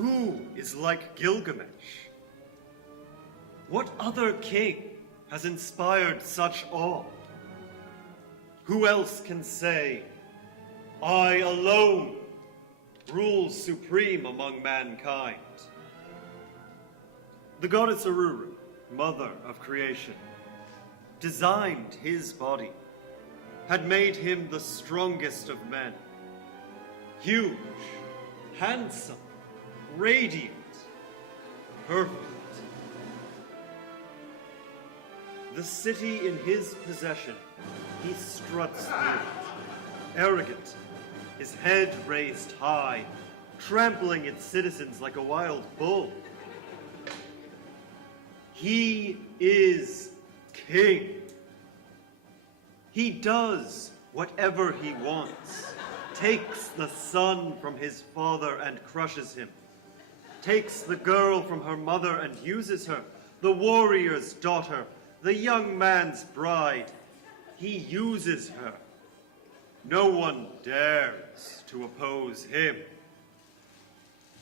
Who is like Gilgamesh? What other king has inspired such awe? Who else can say, I alone rule supreme among mankind? The goddess Aruru, mother of creation, designed his body, had made him the strongest of men. Huge, handsome, radiant, perfect. The city in his possession, he struts through, arrogant, his head raised high, trampling its citizens like a wild bull. He is king. He does whatever he wants, takes the son from his father and crushes him, takes the girl from her mother and uses her, the warrior's daughter, the young man's bride. He uses her. No one dares to oppose him.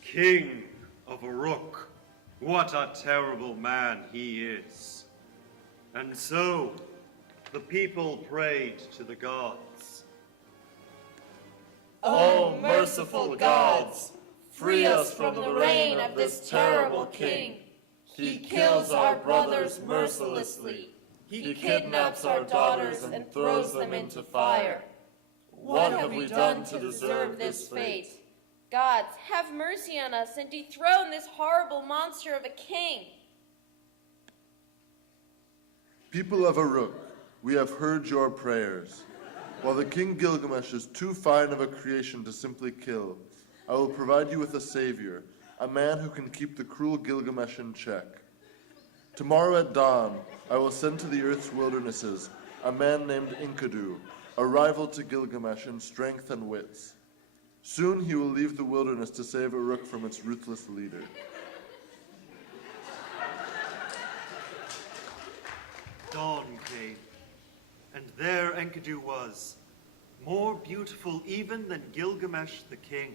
King of Uruk, what a terrible man he is. And so, the people prayed to the gods. O merciful gods, free us from the reign of this terrible king. He kills our brothers mercilessly. He kidnaps our daughters and throws them into fire. What have we done to deserve this fate? Gods, have mercy on us and dethrone this horrible monster of a king. People of Uruk, we have heard your prayers. While the king Gilgamesh is too fine of a creation to simply kill, I will provide you with a savior, a man who can keep the cruel Gilgamesh in check. Tomorrow at dawn, I will send to the earth's wildernesses a man named Enkidu, a rival to Gilgamesh in strength and wits. Soon he will leave the wilderness to save Uruk from its ruthless leader. Dawn came, and there Enkidu was, more beautiful even than Gilgamesh the king.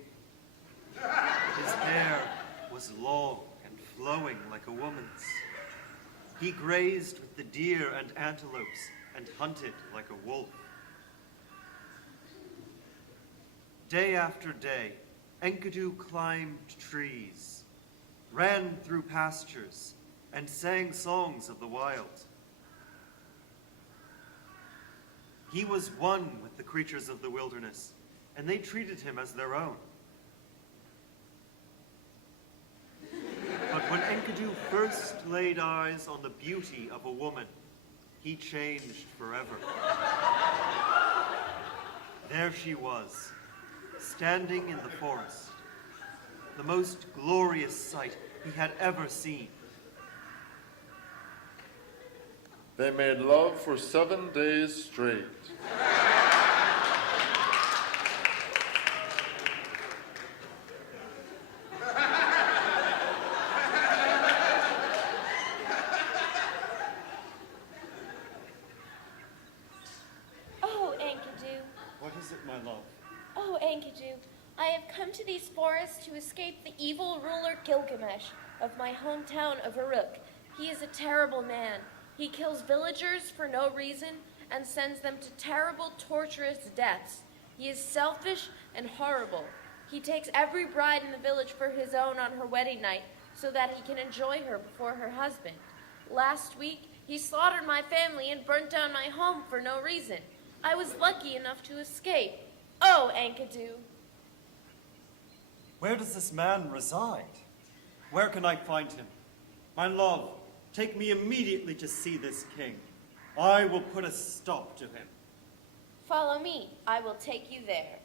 His hair was long and flowing like a woman's. He grazed with the deer and antelopes and hunted like a wolf. Day after day, Enkidu climbed trees, ran through pastures, and sang songs of the wild. He was one with the creatures of the wilderness, and they treated him as their own. But when Enkidu first laid eyes on the beauty of a woman, he changed forever. There she was, standing in the forest, the most glorious sight he had ever seen. They made love for 7 days straight. Oh, Enkidu. What is it, my love? Oh, Enkidu, I have come to these forests to escape the evil ruler Gilgamesh of my hometown of Uruk. He is a terrible man. He kills villagers for no reason and sends them to terrible, torturous deaths. He is selfish and horrible. He takes every bride in the village for his own on her wedding night so that he can enjoy her before her husband. Last week, he slaughtered my family and burnt down my home for no reason. I was lucky enough to escape. Oh, Enkidu. Where does this man reside? Where can I find him? My love, take me immediately to see this king. I will put a stop to him. Follow me. I will take you there.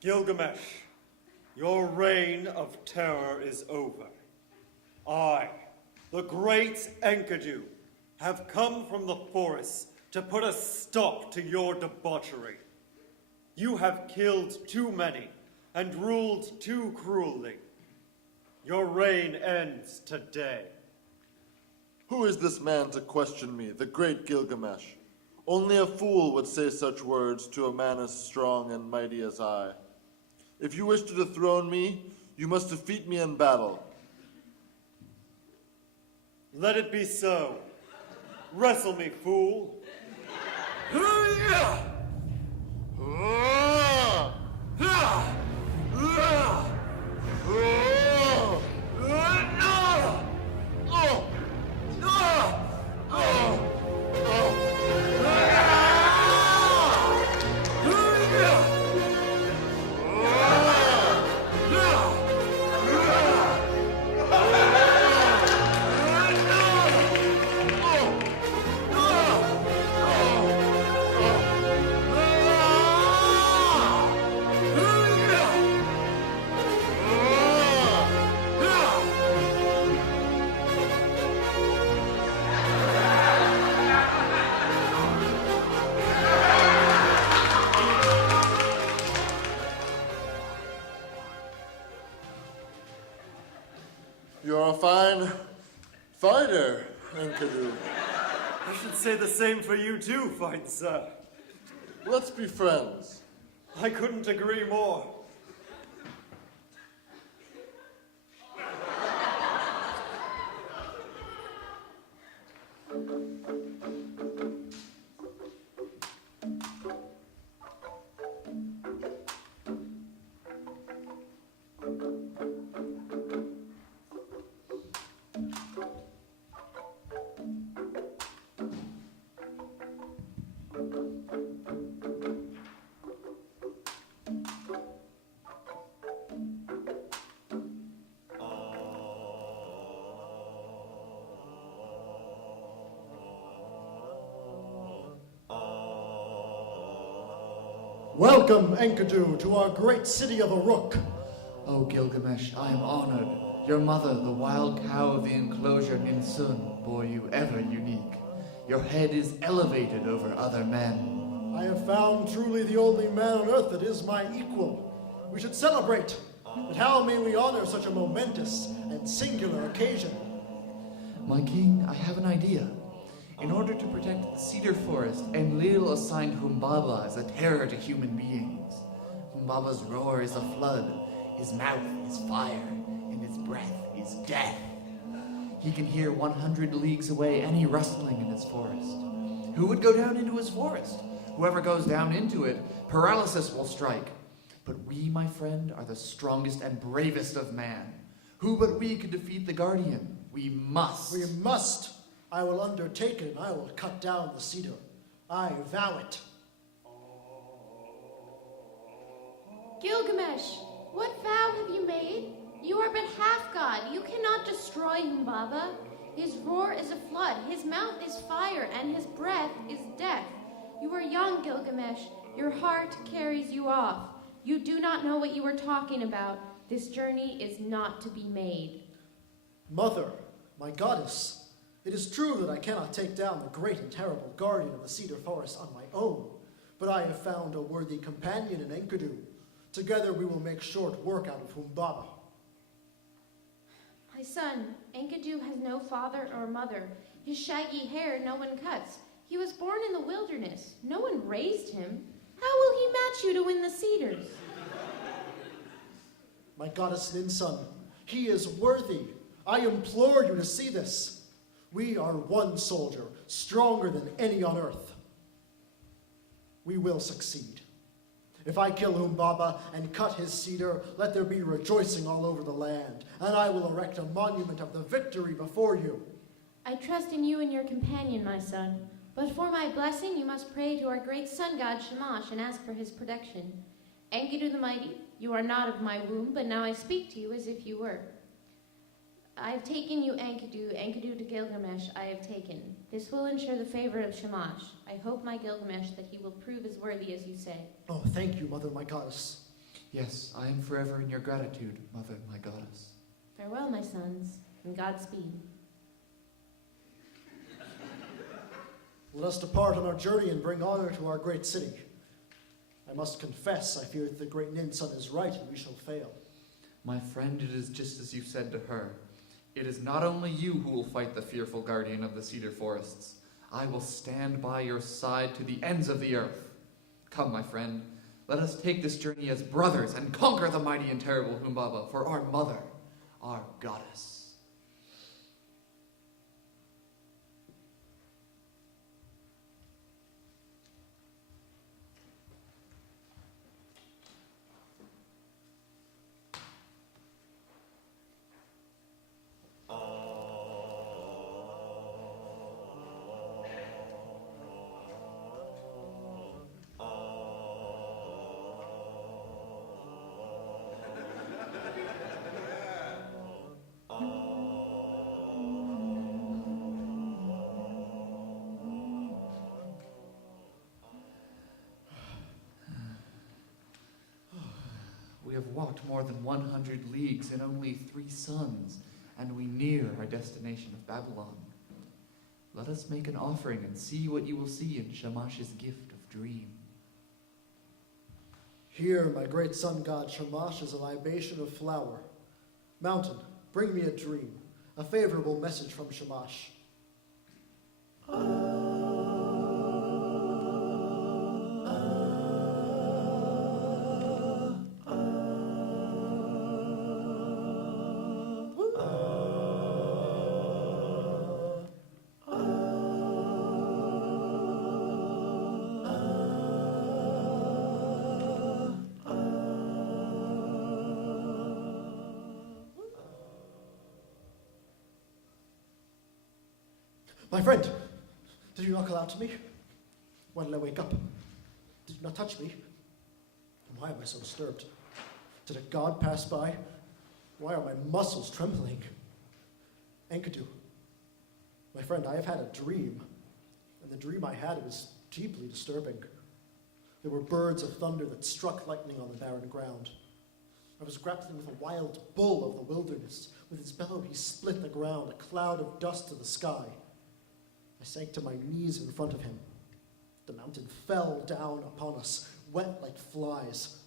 Gilgamesh, your reign of terror is over. I, the great Enkidu, have come from the forest to put a stop to your debauchery. You have killed too many and ruled too cruelly. Your reign ends today. Who is this man to question me, the great Gilgamesh? Only a fool would say such words to a man as strong and mighty as I. If you wish to dethrone me, you must defeat me in battle. Let it be so. Wrestle me, fool. You're a fine fighter, Enkidu. I should say the same for you too, fine sir. Let's be friends. I couldn't agree more. Welcome, Enkidu, to our great city of Uruk. Oh, Gilgamesh, I am honored. Your mother, the wild cow of the enclosure Ninsun, bore you ever unique. Your head is elevated over other men. I have found truly the only man on earth that is my equal. We should celebrate, but how may we honor such a momentous and singular occasion? My king, I have an idea. In order to protect the cedar forest, Enlil assigned Humbaba as a terror to human beings. Humbaba's roar is a flood, his mouth is fire, and his breath is death. He can hear 100 leagues away any rustling in his forest. Who would go down into his forest? Whoever goes down into it, paralysis will strike. But we, my friend, are the strongest and bravest of man. Who but we could defeat the Guardian? We must. We must. I will undertake it, and I will cut down the cedar. I vow it. Gilgamesh, what vow have you made? You are but half god. You cannot destroy Humbaba. His roar is a flood, his mouth is fire, and his breath is death. You are young, Gilgamesh. Your heart carries you off. You do not know what you are talking about. This journey is not to be made. Mother, my goddess, it is true that I cannot take down the great and terrible guardian of the cedar forest on my own, but I have found a worthy companion in Enkidu. Together we will make short work out of Humbaba. My son, Enkidu has no father or mother. His shaggy hair no one cuts. He was born in the wilderness. No one raised him. How will he match you to win the cedars? My goddess Ninsun, he is worthy. I implore you to see this. We are one soldier, stronger than any on earth. We will succeed. If I kill Humbaba and cut his cedar, let there be rejoicing all over the land, and I will erect a monument of the victory before you. I trust in you and your companion, my son. But for my blessing, you must pray to our great sun god Shamash and ask for his protection. Enkidu the Mighty, you are not of my womb, but now I speak to you as if you were. I have taken you, Enkidu to Gilgamesh I have taken. This will ensure the favor of Shamash. I hope, my Gilgamesh, that he will prove as worthy as you say. Oh, thank you, Mother, my goddess. Yes, I am forever in your gratitude, Mother, my goddess. Farewell, my sons, and Godspeed. Let us depart on our journey and bring honor to our great city. I must confess, I fear that the great Ninsun is right and we shall fail. My friend, it is just as you said to her. It is not only you who will fight the fearful guardian of the cedar forests. I will stand by your side to the ends of the earth. Come, my friend, let us take this journey as brothers and conquer the mighty and terrible Humbaba for our mother, our goddess. We have walked more than 100 leagues in only 3 suns, and we near our destination of Babylon. Let us make an offering and see what you will see in Shamash's gift of dream. Here, my great sun god Shamash is a libation of flower. Mountain, bring me a dream, a favorable message from Shamash. My friend, did you not call out to me? Why did I wake up? Did you not touch me? And why am I so disturbed? Did a god pass by? Why are my muscles trembling? Enkidu, my friend, I have had a dream, and the dream I had was deeply disturbing. There were birds of thunder that struck lightning on the barren ground. I was grappling with a wild bull of the wilderness. With his bellow he split the ground, a cloud of dust to the sky. I sank to my knees in front of him. The mountain fell down upon us, wet like flies.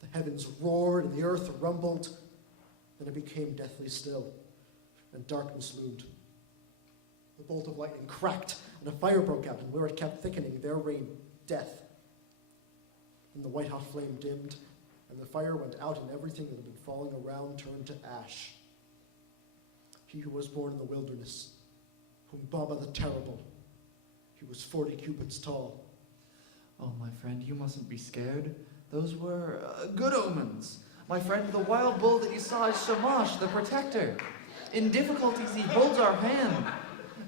The heavens roared and the earth rumbled. Then it became deathly still, and darkness loomed. The bolt of lightning cracked, and a fire broke out, and where it kept thickening, there reigned death. Then the white-hot flame dimmed, and the fire went out, and everything that had been falling around turned to ash. He who was born in the wilderness, Humbaba the Terrible. He was 40 cubits tall. Oh, my friend, you mustn't be scared. Those were good omens. My friend, the wild bull that you saw is Shamash, the protector. In difficulties, he holds our hand.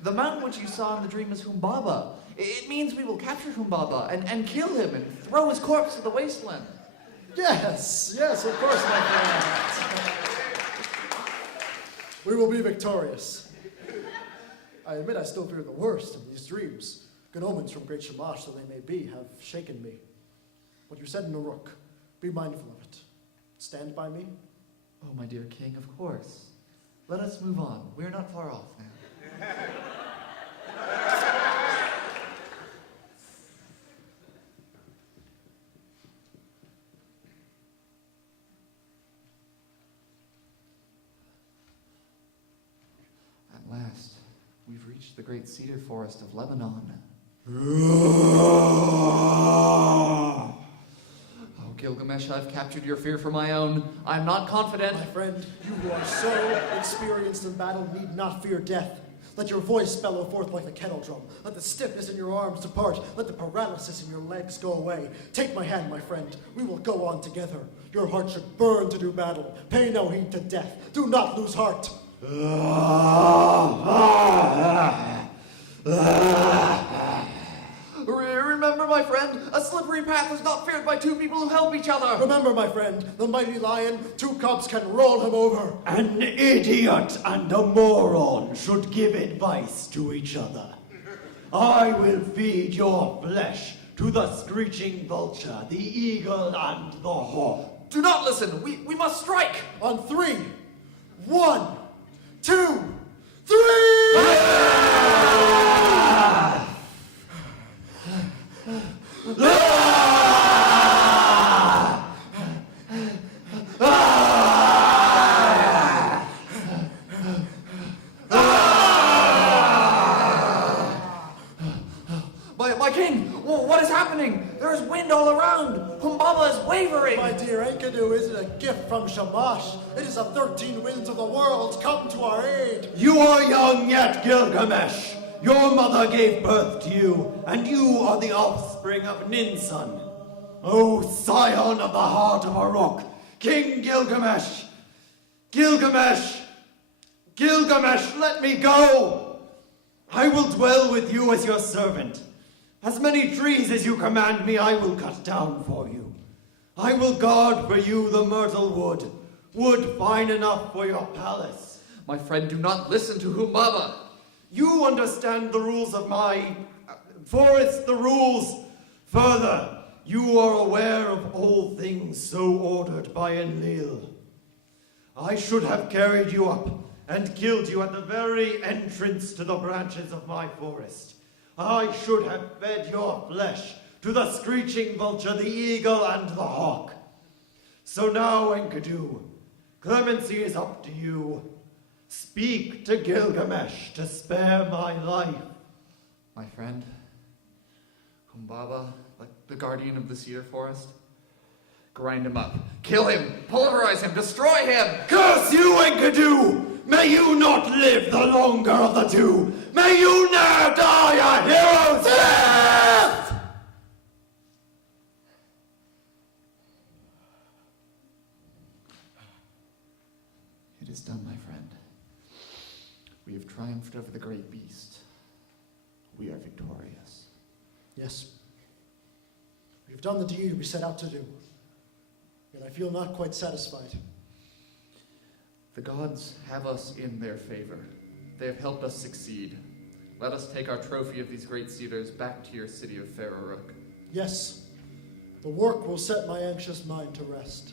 The mountain which you saw in the dream is Humbaba. It means we will capture Humbaba and kill him and throw his corpse to the wasteland. Yes, of course, my friend. We will be victorious. I admit I still fear the worst of these dreams. Good omens from great Shamash, though they may be, have shaken me. What you said in Uruk, be mindful of it. Stand by me. Oh, my dear king, of course. Let us move on. We're not far off now. At last, we've reached the great cedar forest of Lebanon. Oh, Gilgamesh, I've captured your fear for my own. I'm not confident. My friend, you who are so experienced in battle need not fear death. Let your voice bellow forth like the kettle drum. Let the stiffness in your arms depart. Let the paralysis in your legs go away. Take my hand, my friend. We will go on together. Your heart should burn to do battle. Pay no heed to death. Do not lose heart. Remember, my friend, a slippery path is not feared by two people who help each other. Remember, my friend, the mighty lion, 2 cubs can roll him over. An idiot and a moron should give advice to each other. I will feed your flesh to the screeching vulture, the eagle, and the hawk. Do not listen. We must strike. On 3. 1, 2, 3! My king, what is happening? There is wind all around. Humbaba is wavering. My dear Enkidu isn't a gift from Shamash. It is the 13 winds of the world come to our aid. You are young yet, Gilgamesh. Your mother gave birth to you, and you are the offspring of Ninsun. O scion of the heart of Uruk, King Gilgamesh! Gilgamesh! Gilgamesh, let me go! I will dwell with you as your servant. As many trees as you command me, I will cut down for you. I will guard for you the myrtle wood, wood fine enough for your palace. My friend, do not listen to Humbaba. You understand the rules of my forest, the rules. Further, you are aware of all things so ordered by Enlil. I should have carried you up and killed you at the very entrance to the branches of my forest. I should have fed your flesh to the screeching vulture, the eagle, and the hawk. So now, Enkidu, clemency is up to you. Speak to Gilgamesh to spare my life. My friend, Humbaba, like the guardian of the cedar forest, grind him up, kill him, pulverize him, destroy him! Curse you, Enkidu! May you not live the longer of the two! May you ne'er die a hero's death! It is done, my friend. We have triumphed over the great beast. We are victorious. Yes. We've done the deed we set out to do. Yet I feel not quite satisfied. The gods have us in their favor. They have helped us succeed. Let us take our trophy of these great cedars back to your city of fair Uruk. Yes, the work will set my anxious mind to rest.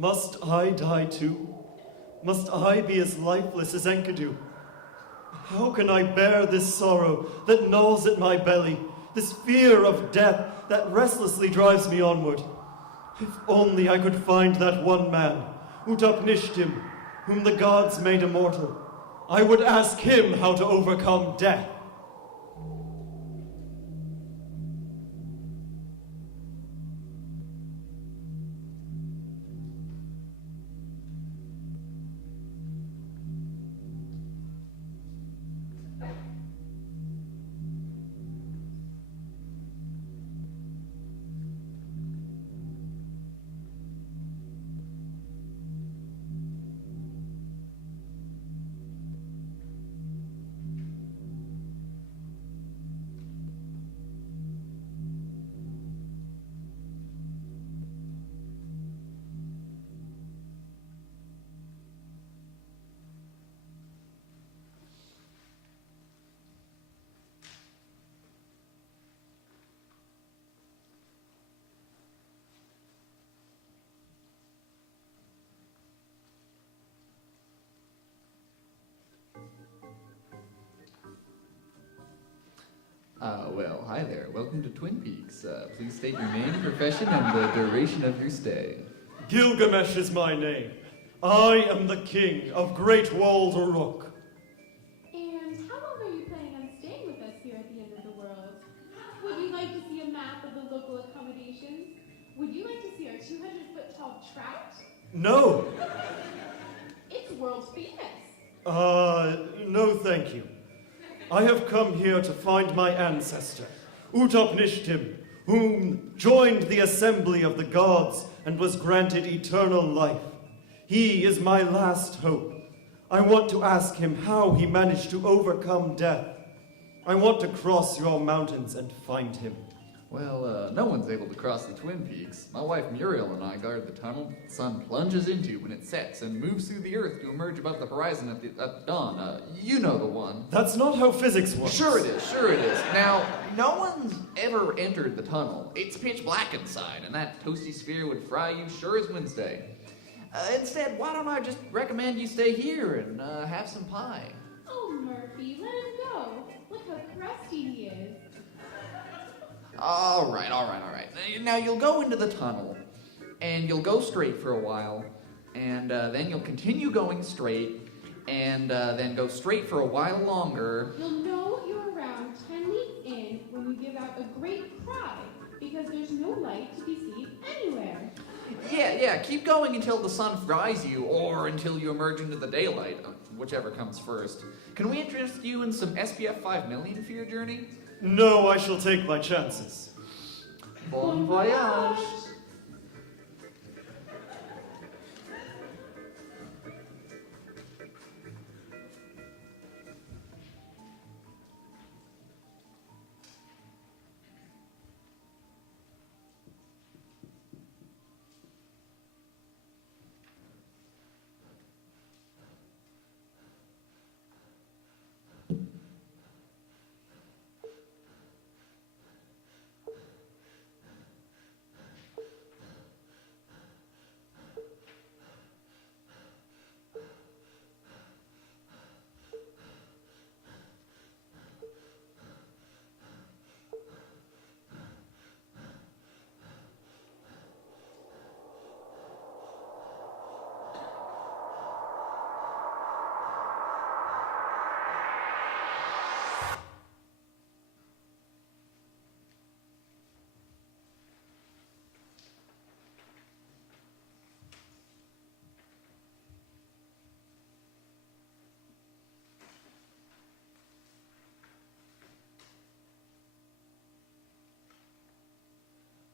Must I die too? Must I be as lifeless as Enkidu? How can I bear this sorrow that gnaws at my belly, this fear of death that restlessly drives me onward? If only I could find that one man, Utapnishtim, whom the gods made immortal. I would ask him how to overcome death. Well, hi there. Welcome to Twin Peaks. Please state your name, profession, and the duration of your stay. Gilgamesh is my name. I am the king of Great Walled Uruk. And how long are you planning on staying with us here at the end of the world? Would you like to see a map of the local accommodations? Would you like to see our 200-foot tall trout? No. It's world famous. No thank you. I have come here to find my ancestor, Utapnishtim, whom joined the assembly of the gods and was granted eternal life. He is my last hope. I want to ask him how he managed to overcome death. I want to cross your mountains and find him. Well, no one's able to cross the Twin Peaks. My wife Muriel and I guard the tunnel the sun plunges into when it sets and moves through the earth to emerge above the horizon at dawn. You know the one. That's not how physics works. Sure it is. Now, no one's ever entered the tunnel. It's pitch black inside, and that toasty sphere would fry you sure as Wednesday. Instead, why don't I just recommend you stay here and have some pie? Oh, Murphy, let him go. Look how crusty he is. All right. Now you'll go into the tunnel, and you'll go straight for a while, and then you'll continue going straight, and then go straight for a while longer. You'll know you're around 10 leagues in when you give out a great cry, because there's no light to be seen anywhere. Yeah, keep going until the sun fries you, or until you emerge into the daylight, whichever comes first. Can we interest you in some SPF 5 million for your journey? No, I shall take my chances. Bon voyage!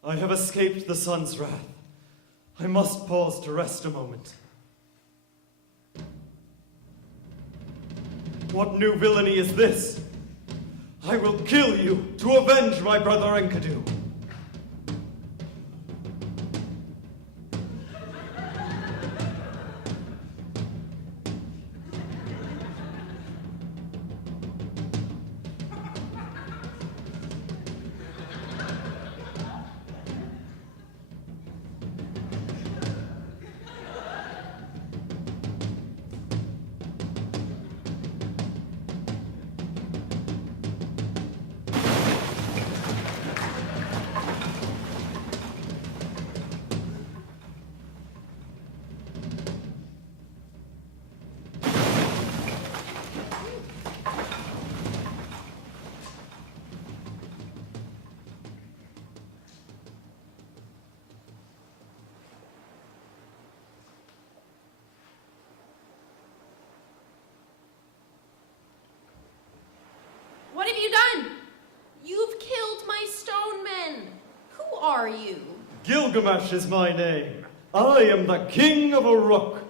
I have escaped the sun's wrath. I must pause to rest a moment. What new villainy is this? I will kill you to avenge my brother Enkidu. are you? Gilgamesh is my name. I am the king of Uruk.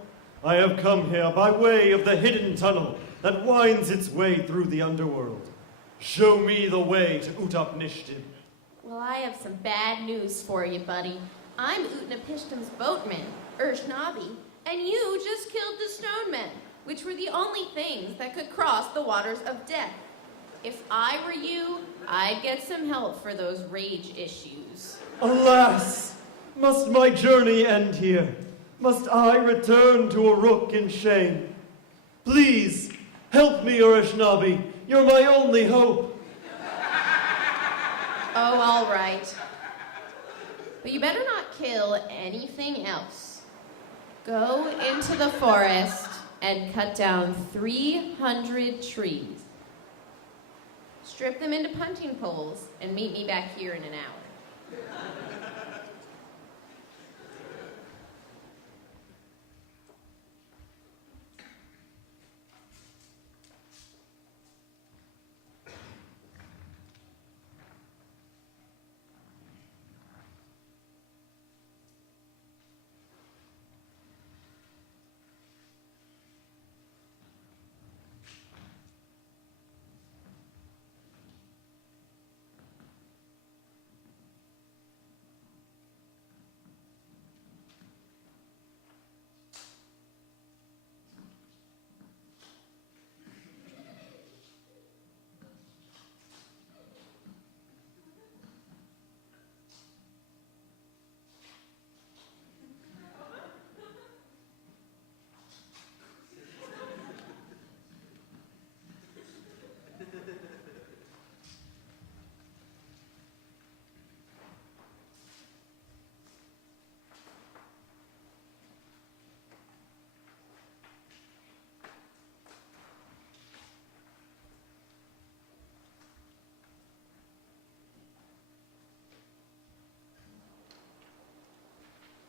I have come here by way of the hidden tunnel that winds its way through the underworld. Show me the way to Utnapishtim. Well, I have some bad news for you, buddy. I'm Utnapishtim's boatman, Urshnabi, and you just killed the stone men, which were the only things that could cross the waters of death. If I were you, I'd get some help for those rage issues. Alas! Must my journey end here? Must I return to Uruk in shame? Please, help me, Urshnabi. You're my only hope. Oh, all right. But you better not kill anything else. Go into the forest and cut down 300 trees. Strip them into punting poles and meet me back here in an hour.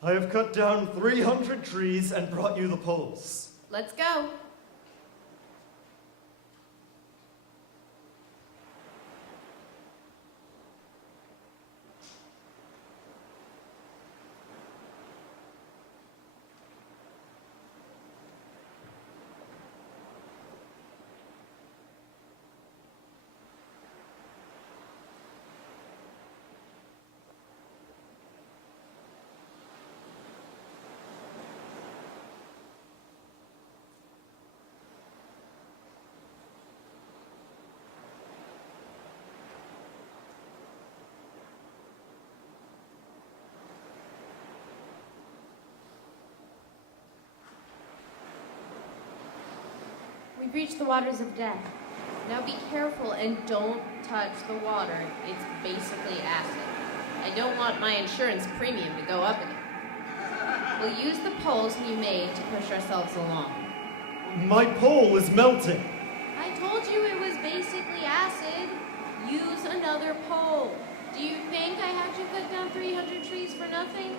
I have cut down 300 trees and brought you the poles. Let's go. We've reached the waters of death. Now be careful and don't touch the water. It's basically acid. I don't want my insurance premium to go up again. We'll use the poles we made to push ourselves along. My pole is melting. I told you it was basically acid. Use another pole. Do you think I had you cut down 300 trees for nothing?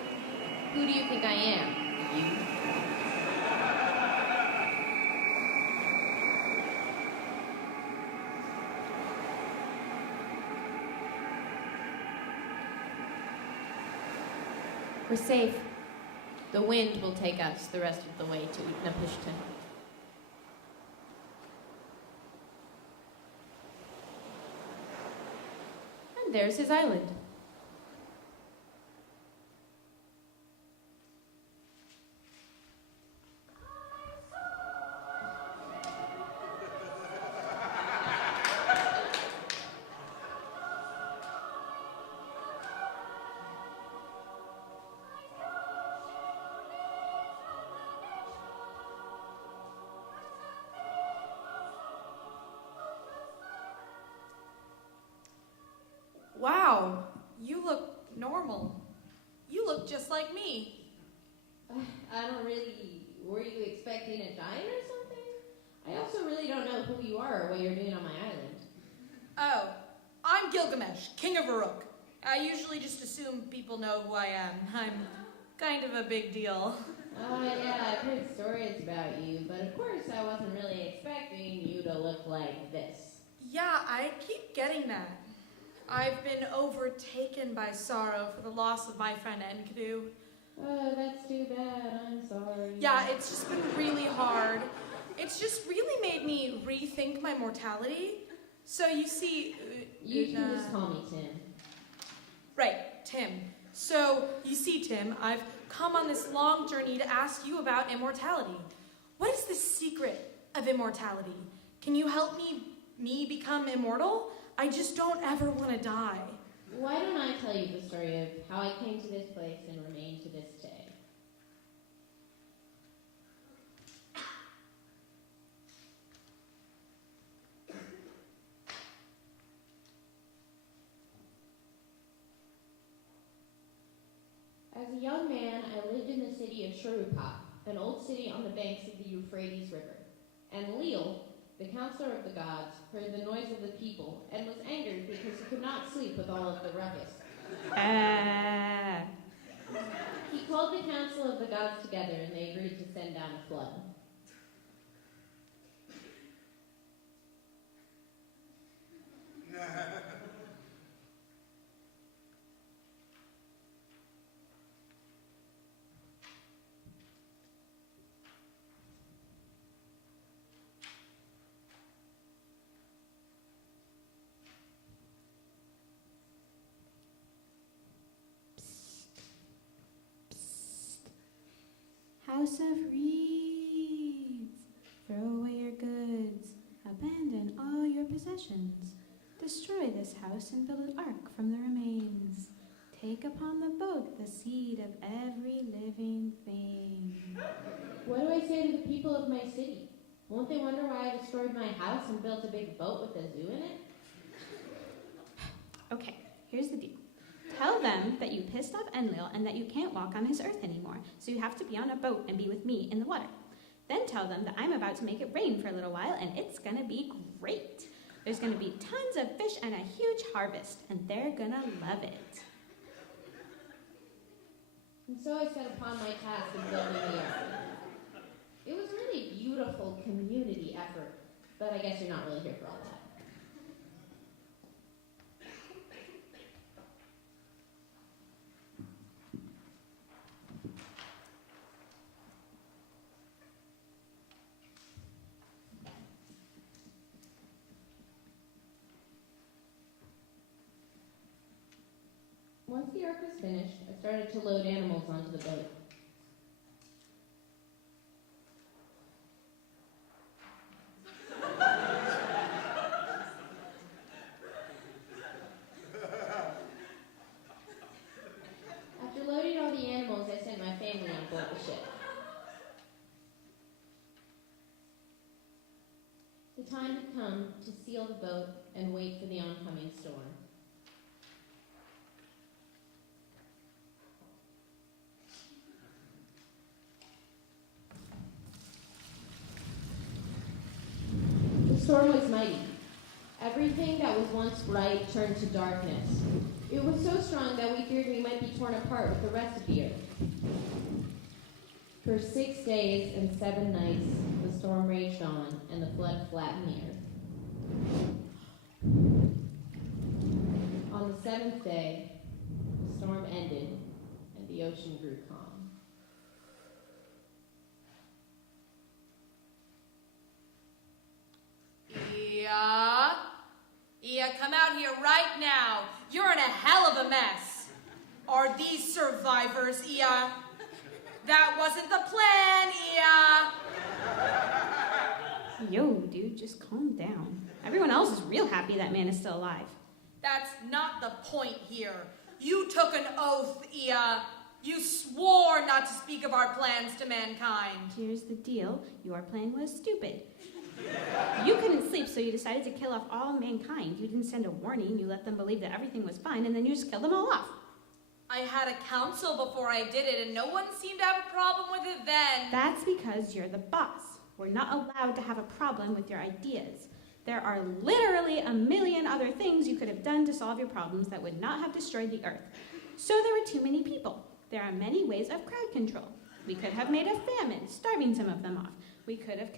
Who do you think I am? You? We're safe. The wind will take us the rest of the way to Utnapishtim. And there's his island. Wow, you look normal. You look just like me. I don't really... Were you expecting a giant or something? I also really don't know who you are or what you're doing on my island. Oh, I'm Gilgamesh, king of Uruk. I usually just assume people know who I am. I'm kind of a big deal. Oh yeah, I've heard stories about you, but of course I wasn't really expecting you to look like this. Yeah, I keep getting that. I've been overtaken by sorrow for the loss of my friend Enkidu. Oh, that's too bad. I'm sorry. Yeah, it's just been really hard. It's just really made me rethink my mortality. So you see... You can just call me Tim. Right, Tim. So, you see, Tim, I've come on this long journey to ask you about immortality. What is the secret of immortality? Can you help me become immortal? I just don't ever want to die. Why don't I tell you the story of how I came to this place and remain to this day? As a young man, I lived in the city of Shuruppak, an old city on the banks of the Euphrates River. And Leal, the counselor of the gods, heard the noise of the people and was angered because he could not sleep with all of the ruckus. He called the council of the gods together and they agreed to send down a flood. House of reeds, throw away your goods, abandon all your possessions, destroy this house and build an ark from the remains. Take upon the boat the seed of every living thing. What do I say to the people of my city? Won't they wonder why I destroyed my house and built a big boat with a zoo in it? Okay, here's the deal. Tell them that you pissed off Enlil and that you can't walk on his earth anymore, so you have to be on a boat and be with me in the water. Then tell them that I'm about to make it rain for a little while and it's gonna be great. There's gonna be tons of fish and a huge harvest, and they're gonna love it. And so I set upon my task of building the ark. It was a really beautiful community effort, but I guess you're not really here for all that. Once the ark was finished, I started to load animals onto the boat. After loading all the animals, I sent my family on board the ship. The time had come to seal the boat and wait for the oncoming storm. The storm was mighty. Everything that was once bright turned to darkness. It was so strong that we feared we might be torn apart with the rest of the earth. For 6 days and 7 nights, the storm raged on, and the flood flattened the earth. On the 7th day, the storm ended, and the ocean grew calm. Ia, come out here right now. You're in a hell of a mess. Are these survivors, Ia? That wasn't the plan, Ia. Yo, dude, just calm down. Everyone else is real happy that man is still alive. That's not the point here. You took an oath, Ia. You swore not to speak of our plans to mankind. Here's the deal. Your plan was stupid. You couldn't sleep, so you decided to kill off all mankind. You didn't send a warning. You let them believe that everything was fine, and then you just killed them all off. I had a council before I did it, and no one seemed to have a problem with it then. That's because you're the boss. We're not allowed to have a problem with your ideas. There are literally a million other things you could have done to solve your problems that would not have destroyed the earth. So there were too many people. There are many ways of crowd control. We could have made a famine, starving some of them off. We could have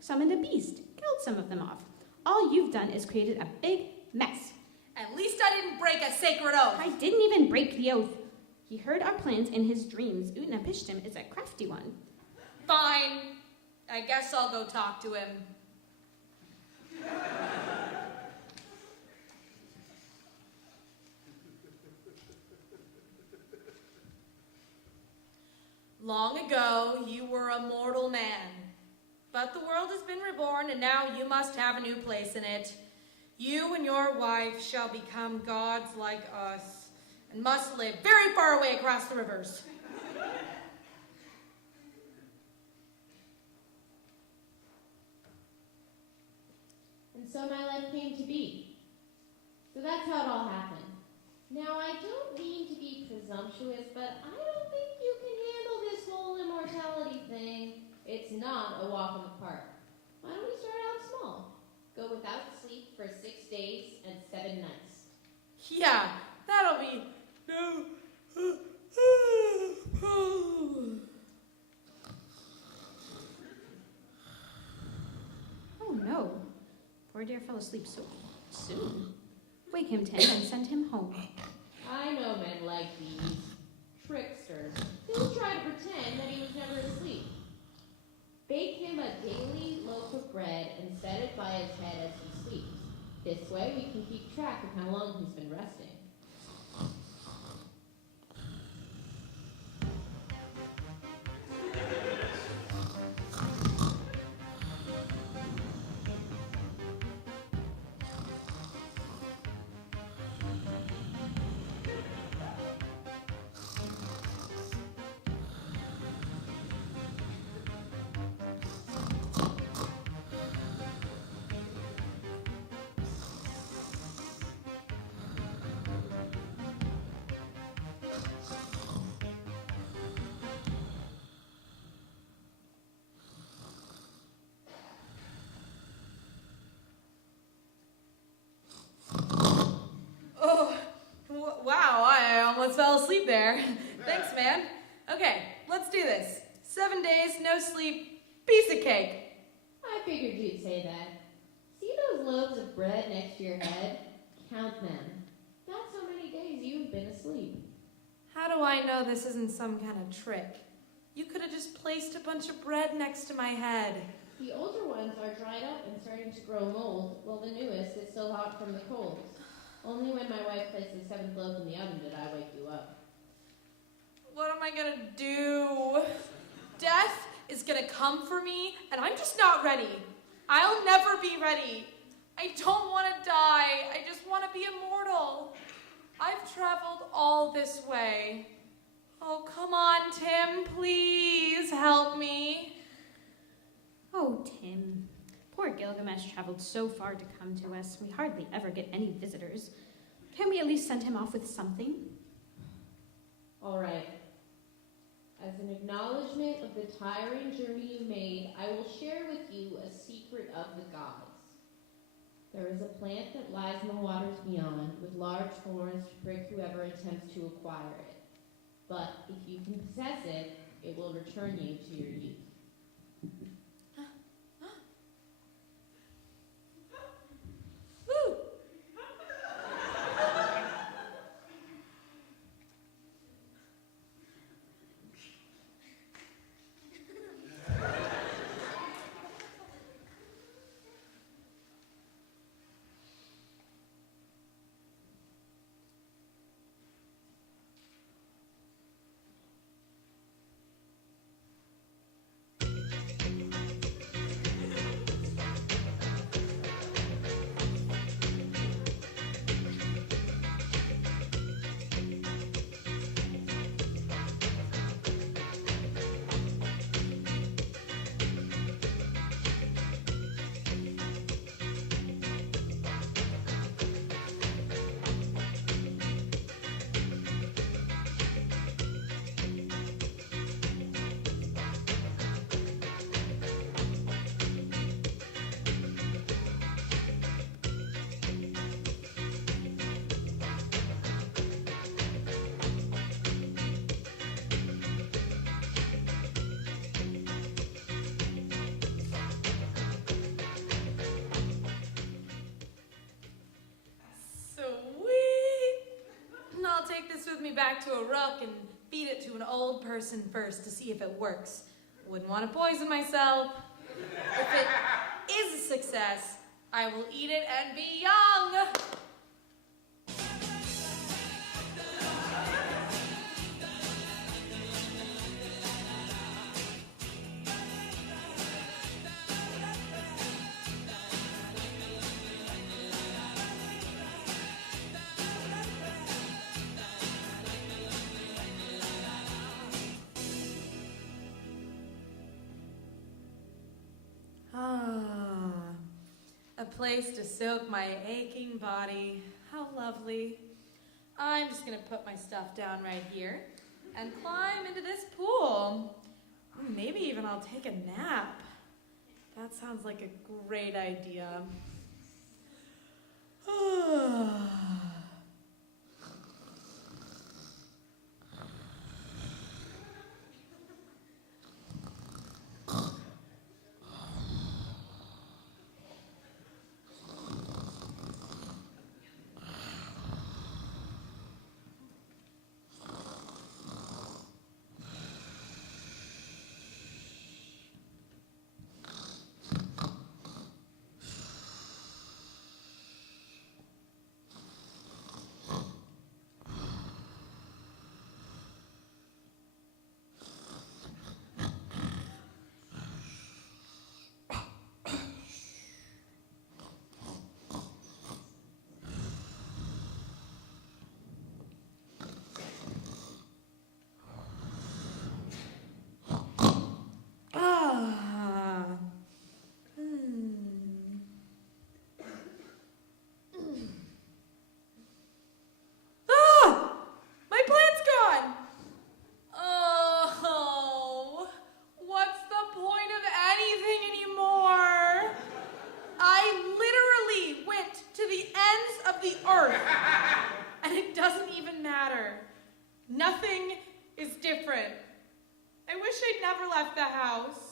summoned a beast, killed some of them off. All you've done is created a big mess. At least I didn't break a sacred oath. I didn't even break the oath. He heard our plans in his dreams. Utnapishtim is a crafty one. Fine. I guess I'll go talk to him. Long ago, you were a mortal man. But the world has been reborn, and now you must have a new place in it. You and your wife shall become gods like us, and must live very far away across the rivers. And so my life came to be. So that's how it all happened. Now, I don't mean to be presumptuous, but I don't think you can handle this whole immortality thing. It's not a walk in the park. Why don't we start out small? Go without sleep for 6 days and 7 nights. Yeah, that'll be Oh no. Poor dear fell asleep so soon. Wake him, Tim, and send him home. I know men like these. Tricksters. He'll try to pretend that he was never asleep. Bake him a daily loaf of bread and set it by his head as he sleeps. This way we can keep track of how long he's been resting. Wow, I almost fell asleep there. Thanks, man. Okay, let's do this. 7 days, no sleep, piece of cake. I figured you'd say that. See those loaves of bread next to your head? Count them. That's how many days you've been asleep. How do I know this isn't some kind of trick? You could have just placed a bunch of bread next to my head. The older ones are dried up and starting to grow mold, while the newest is still hot from the cold. Only when my wife placed the 7th loaf in the oven did I wake you up. What am I gonna do? Death is gonna come for me, and I'm just not ready. I'll never be ready. I don't want to die. I just want to be immortal. I've traveled all this way. Oh, come on, Tim. Please help me. Oh, Tim. Poor Gilgamesh traveled so far to come to us. We hardly ever get any visitors. Can we at least send him off with something? All right. As an acknowledgement of the tiring journey you made, I will share with you a secret of the gods. There is a plant that lies in the waters beyond, with large thorns to prick whoever attempts to acquire it. But if you can possess it, it will return you to your youth. Woo! take this with me back to Uruk and feed it to an old person first to see if it works. Wouldn't want to poison myself. If it is a success, I will eat it and be young. A place to soak my aching body. How lovely. I'm just gonna put my stuff down right here and climb into this pool. Maybe even I'll take a nap. That sounds like a great idea. Nothing is different. I wish I'd never left the house.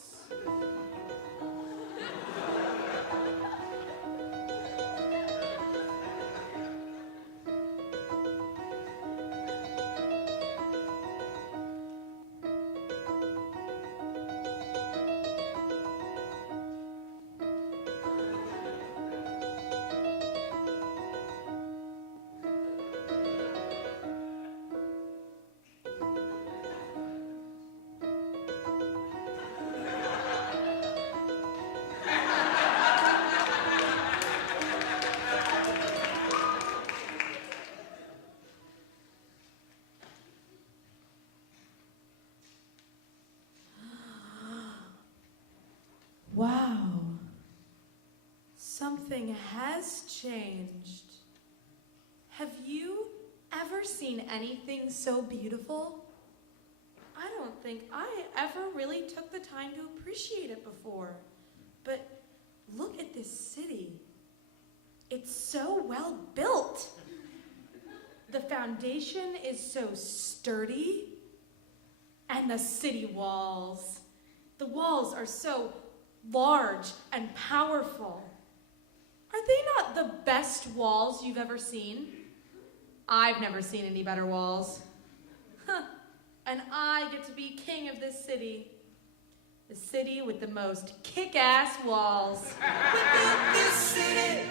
Wow. Something has changed. Have you ever seen anything so beautiful? I don't think I ever really took the time to appreciate it before. But look at this city. It's so well built. The foundation is so sturdy. And the city walls. The walls are so large and powerful. Are they not the best walls you've ever seen? I've never seen any better walls. And I get to be king of this city. The city with the most kick-ass walls. This city.